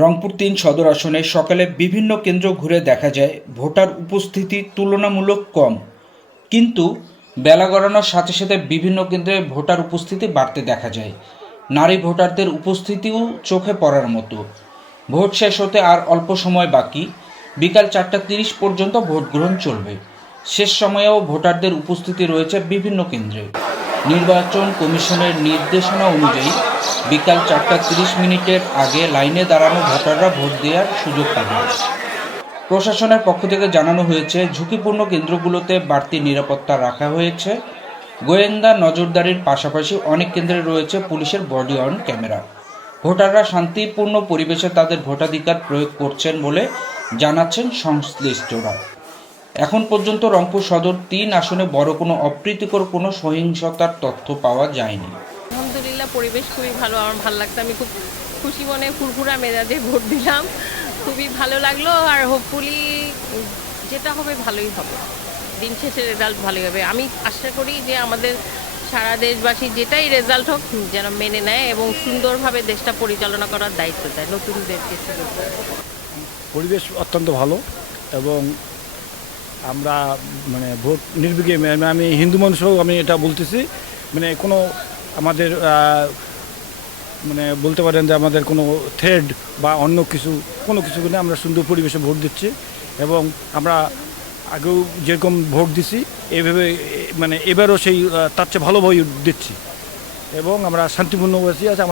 রংপুর-৩ সদর আসনে সকালে বিভিন্ন কেন্দ্র ঘুরে দেখা যায় ভোটার উপস্থিতি তুলনামূলক কম, কিন্তু বেলা গড়ানোর সাথে সাথে বিভিন্ন কেন্দ্রে ভোটার উপস্থিতি বাড়তে দেখা যায়। নারী ভোটারদের উপস্থিতিও চোখে পড়ার মতো। ভোট শেষ হতে আর অল্প সময় বাকি। বিকাল ৪:৩০ পর্যন্ত ভোট গ্রহণ চলবে। শেষ সময়েও ভোটারদের উপস্থিতি রয়েছে বিভিন্ন কেন্দ্রে। নির্বাচন কমিশনের নির্দেশনা অনুযায়ী বিকাল ৪:৩০ আগে লাইনে দাঁড়ানো ভোটাররা ভোট দেওয়ার সুযোগ পাবেন। প্রশাসনের পক্ষ থেকে জানানো হয়েছে, ঝুঁকিপূর্ণ কেন্দ্রগুলোতে বাড়তি নিরাপত্তা রাখা হয়েছে। গোয়েন্দা নজরদারির পাশাপাশি অনেক কেন্দ্রে রয়েছে পুলিশের বডি অন ক্যামেরা। ভোটাররা শান্তিপূর্ণ পরিবেশে তাদের ভোটাধিকার প্রয়োগ করছেন বলে জানাচ্ছেন সংশ্লিষ্টরা। এখন পর্যন্ত রংপুর সদর ৩ আসনে বড় কোনো অপ্রীতিকর কোনো সহিংসতার তথ্য পাওয়া যায়নি। আলহামদুলিল্লাহ, পরিবেশ খুবই ভালো, আমার ভালো লাগছে। আমি খুব খুশি মনে ফুরফুরা মেজাজে ভোট দিলাম, খুবই ভালো লাগলো। আর হোপফুলি যেটা হবে ভালোই হবে, দিন শেষে রেজাল্ট ভালোই হবে। আমি আশা করি যে আমাদের সারা দেশবাসী যেটাই রেজাল্ট হোক যেন মেনে নেয় এবং সুন্দরভাবে দেশটা পরিচালনা করার দায়িত্ব দেয় নতুনদেরকে। পরিবেশ অত্যন্ত ভালো এবং আমরা ভোট নির্বিঘ্নে, আমি হিন্দু মানুষও আমি এটা বলতেছি, কোনো আমাদের বলতে পারেন যে আমাদের কোনো থ্রেড বা অন্য কোনো কিছু নিয়ে আমরা সুন্দর পরিবেশে ভোট দিচ্ছি এবং আমরা আগেও যেরকম ভোট দিছি এইভাবে এবারও সেই তার চেয়ে ভালোভাবে দিচ্ছি এবং আমরা শান্তিপূর্ণ আছি।